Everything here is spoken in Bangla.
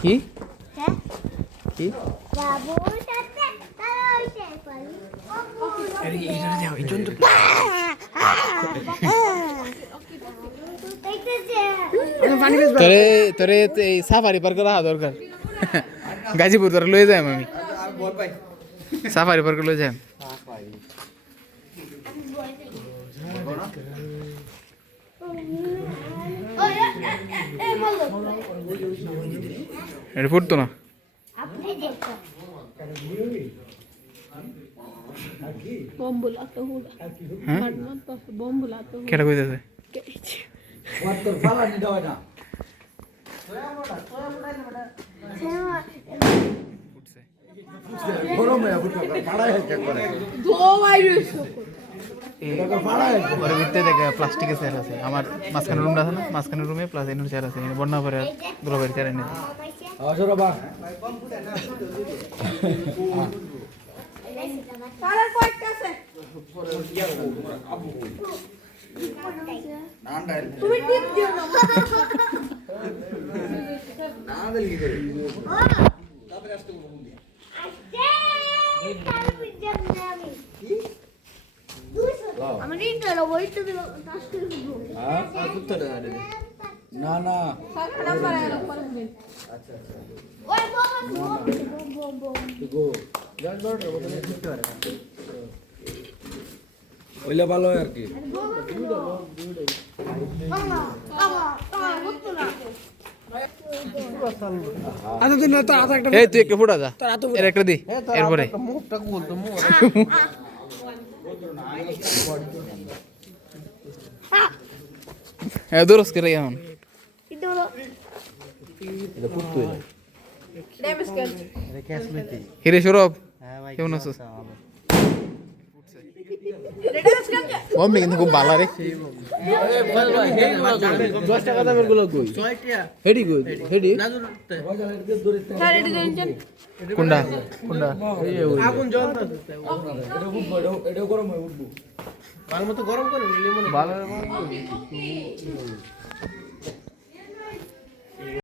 কি কি তোরে তোরে এই সাফারি পার্ক রাখা দরকার গাজীপুর তোরা লয়ে যাই আমি সাফারি পার্ক লয়ে যাই এটা পড়তো না কেটা কইতেছে প্লাস্টিকের চেয়ার আছে আমার মাঝখানে রুমটা আছে না মাঝখানে রুমে প্লাস এর চেয়ার আছে বন্যা পরে দুলাভাইয়ের চেয়ার এনে না না ওইলে ভালো আর কি এই তুই একটা ফুটা যা এর একটা দি এরপরে দূরস করে এখন হিরে সৌরভ কেমন আছো মম্মি কিন্তু খুব ভালো রে কোনটা কোনটা গরম করে নিলে ভালো